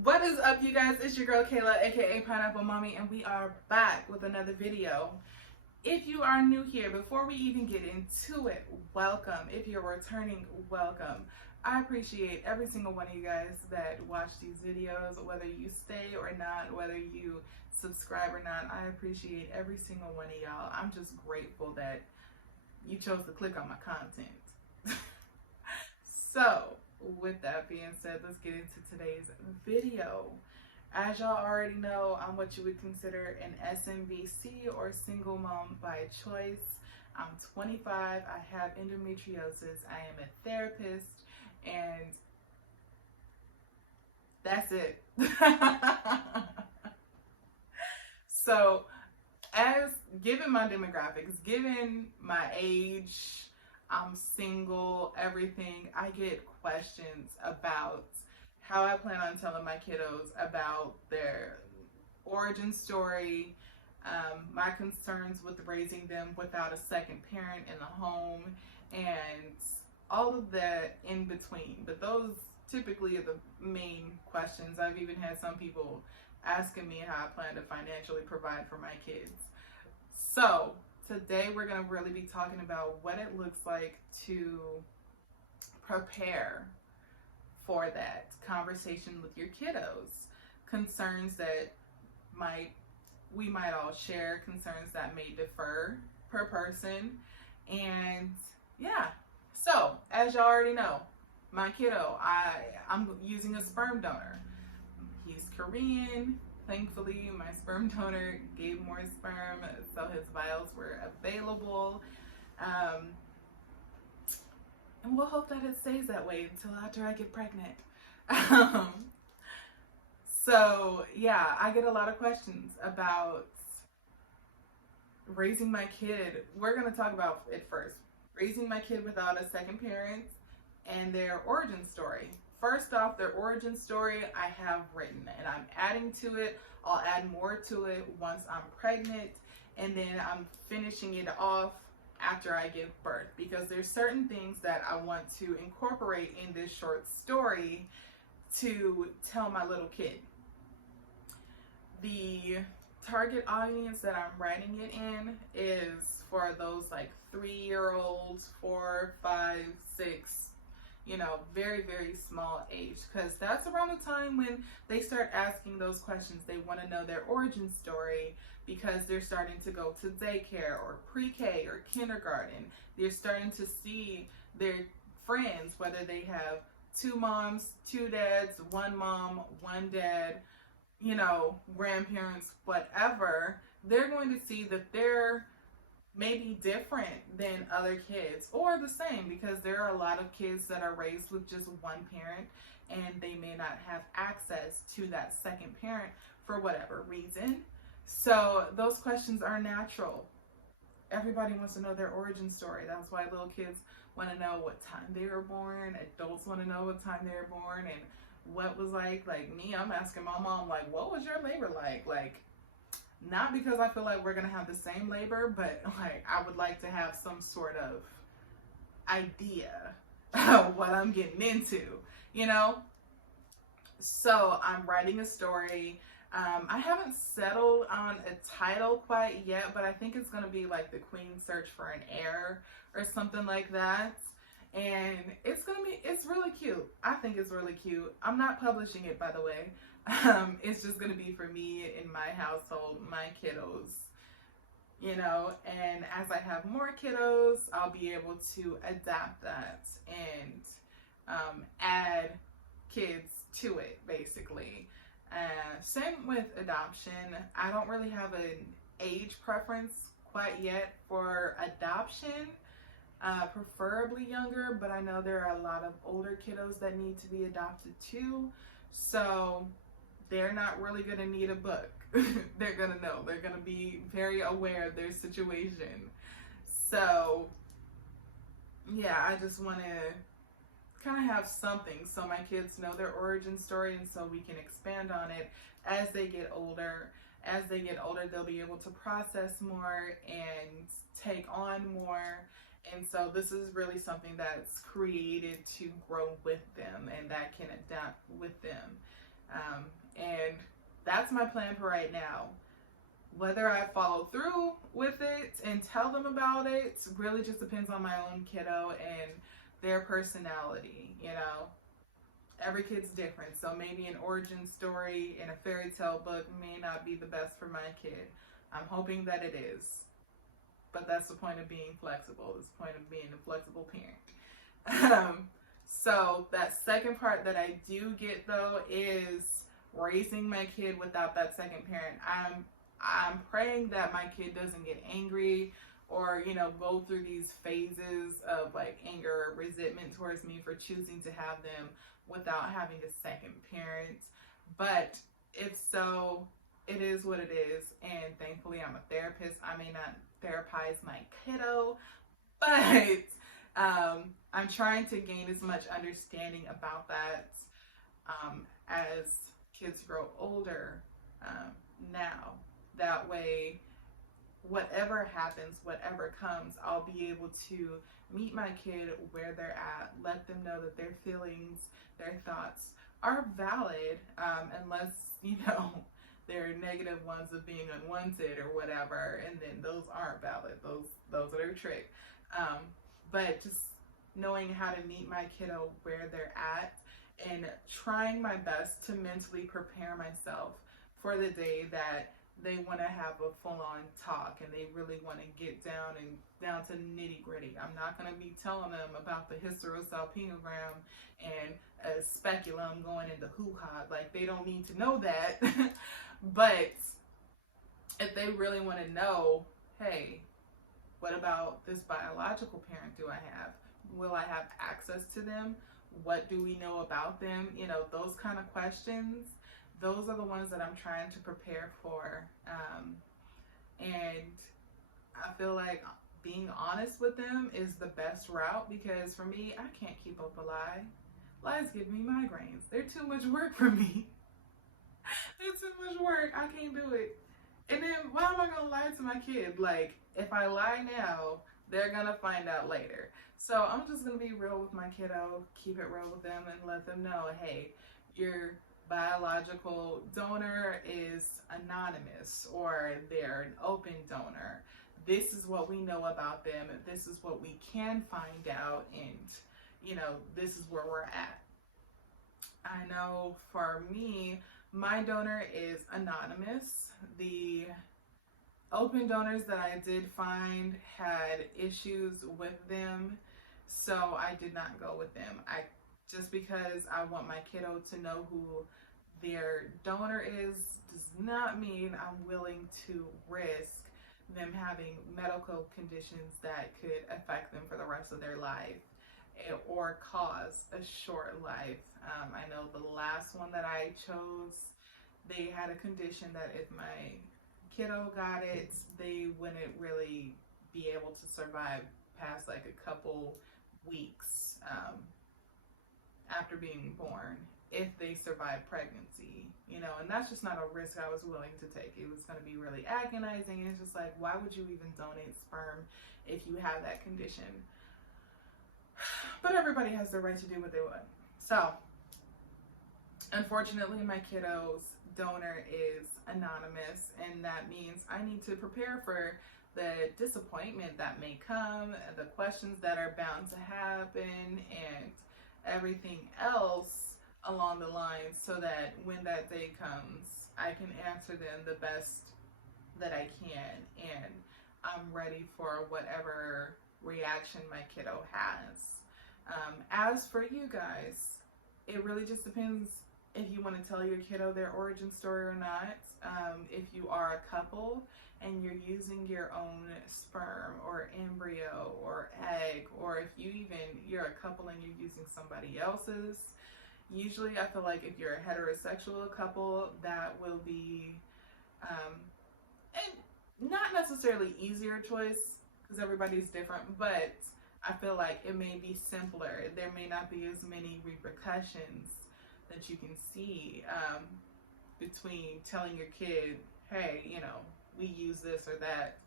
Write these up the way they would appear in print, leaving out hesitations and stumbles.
What is up, you guys? It's your girl Kayla, aka Pineapple Mommy, and we are back with another video. If you are new here, before we even get into it, welcome. If you're returning, welcome. I appreciate every single one of you guys that watch these videos, whether you stay or not, whether you subscribe or not. I appreciate every single one of y'all. I'm just grateful that you chose to click on my content. So, with that being said, let's get into today's video. As y'all already know, I'm what you would consider an SMVC or single mom by choice. I'm 25, I have endometriosis, I am a therapist, and that's it. So, as given my demographics, given my age, I'm single, everything, I get questions about how I plan on telling my kiddos about their origin story, my concerns with raising them without a second parent in the home, and all of that in between. But those typically are the main questions. I've even had some people asking me how I plan to financially provide for my kids. So, today we're going to really be talking about what it looks like to prepare for that conversation with your kiddos. Concerns that we might all share, concerns that may differ per person. And yeah, so as y'all already know, my kiddo, I'm using a sperm donor. He's Korean. Thankfully, my sperm donor gave more sperm, so his vials were available. And we'll hope that it stays that way until after I get pregnant. So, yeah, I get a lot of questions about raising my kid. We're going to talk about it first. Raising my kid without a second parent and their origin story. First off, their origin story I have written, and I'm adding to it. I'll add more to it once I'm pregnant, and then I'm finishing it off after I give birth, because there's certain things that I want to incorporate in this short story to tell my little kid. The target audience that I'm writing it in is for those like 3-year-olds, 4, 5, 6, very, very small age, because that's around the time when they start asking those questions. They want to know their origin story because they're starting to go to daycare or pre-K or kindergarten. They're starting to see their friends, whether they have 2 moms, 2 dads, 1 mom, 1 dad, grandparents, whatever. They're going to see that they're maybe different than other kids, or the same, because there are a lot of kids that are raised with just 1 parent and they may not have access to that second parent for whatever reason. So those questions are natural. Everybody wants to know their origin story. That's why little kids want to know what time they were born. Adults want to know what time they were born and what was like me, I'm asking my mom, like, what was your labor like? Not because I feel like we're going to have the same labor, but like I would like to have some sort of idea of what I'm getting into, So I'm writing a story. I haven't settled on a title quite yet, but I think it's going to be like The Queen's Search for an Heir or something like that. And it's really cute. I think it's really cute. I'm not publishing it, by the way. It's just going to be for me in my household, my kiddos, and as I have more kiddos, I'll be able to adapt that and add kids to it, basically. Same with adoption. I don't really have an age preference quite yet for adoption. Preferably younger, but I know there are a lot of older kiddos that need to be adopted too. So they're not really going to need a book. They're going to know. They're going to be very aware of their situation. So yeah, I just want to kind of have something so my kids know their origin story, and so we can expand on it as they get older. As they get older, they'll be able to process more and take on more. And so this is really something that's created to grow with them and that can adapt with them. And that's my plan for right now. Whether I follow through with it and tell them about it really just depends on my own kiddo and their personality, you know. Every kid's different, so maybe an origin story in a fairy tale book may not be the best for my kid. I'm hoping that it is, but that's the point of being flexible. It's the point of being a flexible parent. So that second part that I do get though is raising my kid without that second parent. I'm praying that my kid doesn't get angry or, you know, go through these phases of like anger or resentment towards me for choosing to have them without having a second parent. But if so, it is what it is. And thankfully I'm a therapist. I may not therapize my kiddo, but I'm trying to gain as much understanding about that as kids grow older now. That way, whatever happens, whatever comes, I'll be able to meet my kid where they're at, let them know that their feelings, their thoughts are valid, unless, you know, they're negative ones of being unwanted or whatever, and then those aren't valid. Those are their trick. But just knowing how to meet my kiddo where they're at and trying my best to mentally prepare myself for the day that they want to have a full-on talk and they really want to get down to nitty-gritty. I'm not going to be telling them about the hysterosalpingogram and a speculum going into hoo-ha. Like, they don't need to know that. But if they really want to know, hey, what about this biological parent do I have? Will I have access to them? What do we know about them? You know, those kind of questions. Those are the ones that I'm trying to prepare for. And I feel like being honest with them is the best route, because for me, I can't keep up a lie. Lies give me migraines. They're too much work for me. It's too much work. I can't do it. And then why am I going to lie to my kid? Like, if I lie now, they're going to find out later. So I'm just going to be real with my kiddo, keep it real with them, and let them know, hey, your biological donor is anonymous, or they're an open donor. This is what we know about them. This is what we can find out. And, you know, this is where we're at. I know for me, my donor is anonymous. The open donors that I did find had issues with them, so I did not go with them. Just because I want my kiddo to know who their donor is does not mean I'm willing to risk them having medical conditions that could affect them for the rest of their life or cause a short life. I know the last one that I chose, they had a condition that if my kiddo got it, they wouldn't really be able to survive past like a couple weeks after being born if they survived pregnancy, you know, and that's just not a risk I was willing to take. It was going to be really agonizing, and it's just like, why would you even donate sperm if you have that condition? But everybody has the right to do what they want. So, unfortunately, my kiddo's donor is anonymous, and that means I need to prepare for the disappointment that may come, the questions that are bound to happen, and everything else along the lines, so that when that day comes, I can answer them the best that I can, and I'm ready for whatever reaction my kiddo has. As for you guys, it really just depends if you want to tell your kiddo their origin story or not. If you are a couple and you're using your own sperm or embryo or egg, or if you're a couple and you're using somebody else's, usually I feel like if you're a heterosexual couple, that will be and not necessarily easier choice, because everybody's different, but I feel like it may be simpler. There may not be as many repercussions that you can see between telling your kid, hey, you know, we use this or that,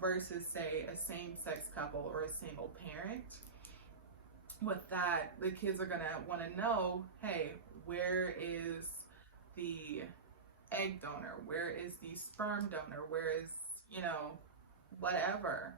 versus, say, a same-sex couple or a single parent. With that, the kids are going to want to know, hey, where is egg donor? Where is the sperm donor? Where is, you know, whatever?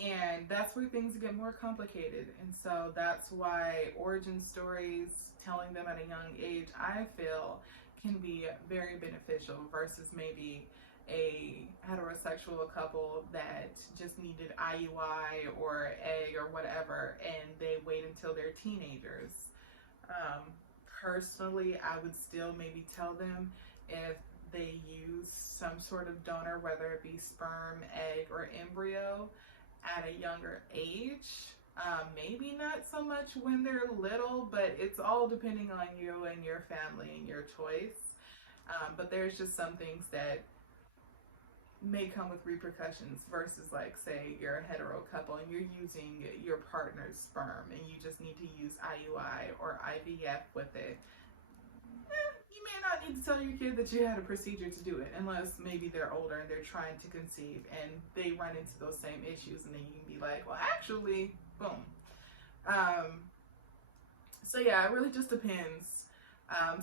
And that's where things get more complicated. And so that's why origin stories, telling them at a young age, I feel can be very beneficial versus maybe a heterosexual couple that just needed IUI or egg or whatever, and they wait until they're teenagers. Personally, I would still maybe tell them if they use some sort of donor, whether it be sperm, egg, or embryo, at a younger age. Maybe not so much when they're little, but it's all depending on you and your family and your choice. But there's just some things that may come with repercussions versus, like, say you're a hetero couple and you're using your partner's sperm and you just need to use IUI or IVF with it. You may not need to tell your kid that you had a procedure to do it, unless maybe they're older and they're trying to conceive and they run into those same issues, and then you can be like, well, actually, boom. So yeah, it really just depends.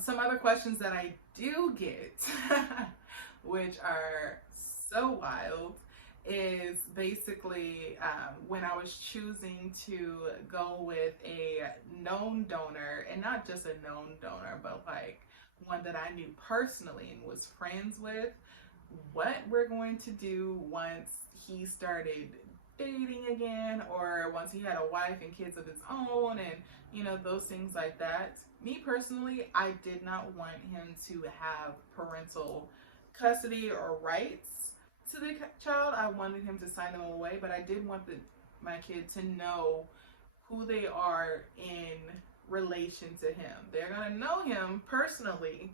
Some other questions that I do get, which are so wild, is basically when I was choosing to go with a known donor, and not just a known donor, but like one that I knew personally and was friends with, what we're going to do once he started dating again, or once he had a wife and kids of his own, and you know, those things like that. Me personally, I did not want him to have parental custody or rights to the child. I wanted him to sign them away, but I did want my kid to know who they are in relation to him. They're gonna know him personally,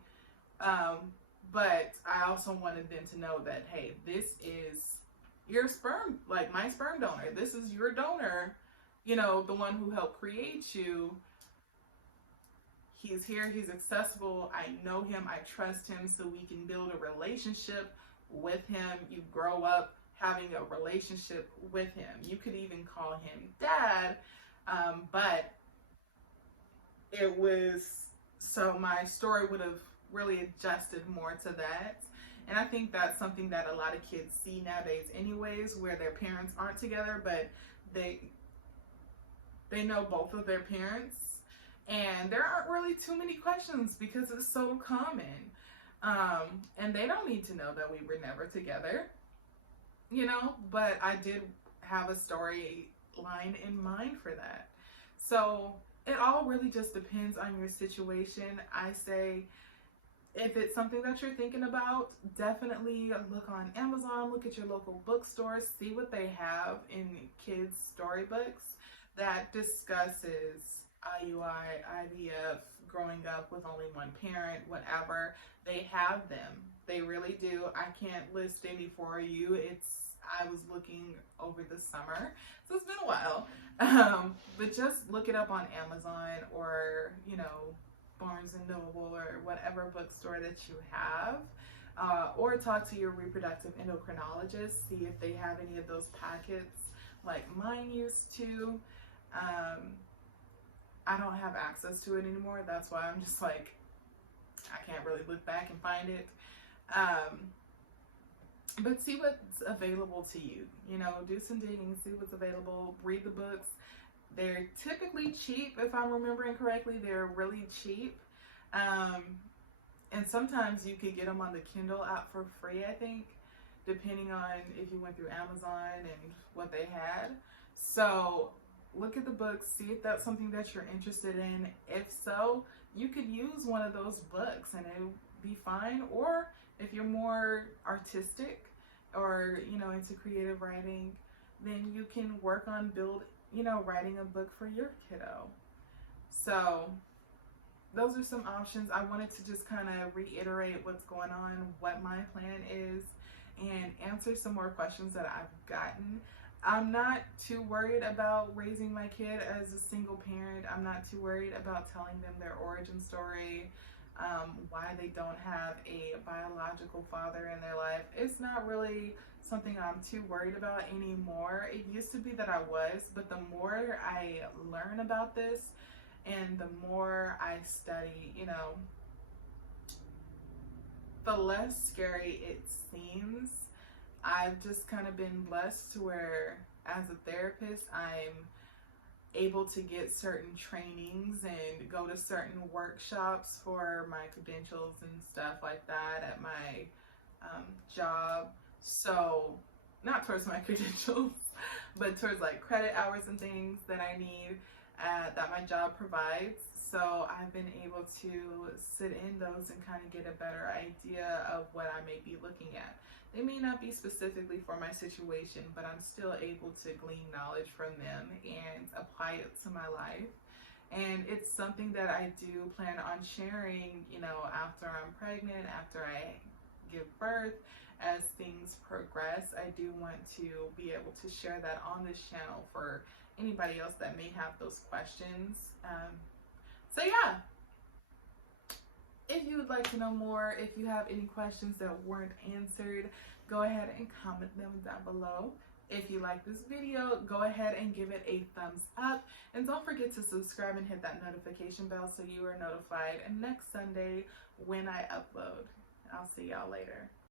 but I also wanted them to know that, hey, this is your sperm, like my sperm donor. This is your donor, you know, the one who helped create you. He's here, he's accessible, I know him, I trust him, so we can build a relationship with him. You grow up having a relationship with him. You could even call him dad, but it was, so my story would have really adjusted more to that. And I think that's something that a lot of kids see nowadays anyways, where their parents aren't together, but they know both of their parents. And there aren't really too many questions because it's so common. And they don't need to know that we were never together, you know, but I did have a storyline in mind for that. So it all really just depends on your situation. I say, if it's something that you're thinking about, definitely look on Amazon, look at your local bookstores, see what they have in kids' storybooks that discusses IUI, IVF, growing up with only one parent, whatever. They have them. They really do. I can't list any for you. I was looking over the summer, so it's been a while. But just look it up on Amazon, or, you know, Barnes and Noble, or whatever bookstore that you have. Or talk to your reproductive endocrinologist, see if they have any of those packets like mine used to. I don't have access to it anymore. That's why I'm just like, I can't really look back and find it. But see what's available to you. You know, do some digging, see what's available, read the books. They're typically cheap, if I'm remembering correctly. They're really cheap. And sometimes you could get them on the Kindle app for free, I think, depending on if you went through Amazon and what they had. So look at the books, see if that's something that you're interested in. If so, you could use one of those books and it'll be fine. Or if you're more artistic or, you know, into creative writing, then you can work on writing a book for your kiddo. So those are some options. I wanted to just kind of reiterate what's going on, what my plan is, and answer some more questions that I've gotten. I'm not too worried about raising my kid as a single parent. I'm not too worried about telling them their origin story, why they don't have a biological father in their life. It's not really something I'm too worried about anymore. It used to be that I was, but the more I learn about this and the more I study, you know, the less scary it seems. I've just kind of been blessed to where, as a therapist, I'm able to get certain trainings and go to certain workshops for my credentials and stuff like that at my job. So, not towards my credentials, but towards like credit hours and things that I need that my job provides. So I've been able to sit in those and kind of get a better idea of what I may be looking at. They may not be specifically for my situation, but I'm still able to glean knowledge from them and apply it to my life. And it's something that I do plan on sharing, after I'm pregnant, after I give birth, as things progress. I do want to be able to share that on this channel for anybody else that may have those questions. So yeah, if you would like to know more, if you have any questions that weren't answered, go ahead and comment them down below. If you like this video, go ahead and give it a thumbs up. And don't forget to subscribe and hit that notification bell so you are notified next Sunday when I upload. I'll see y'all later.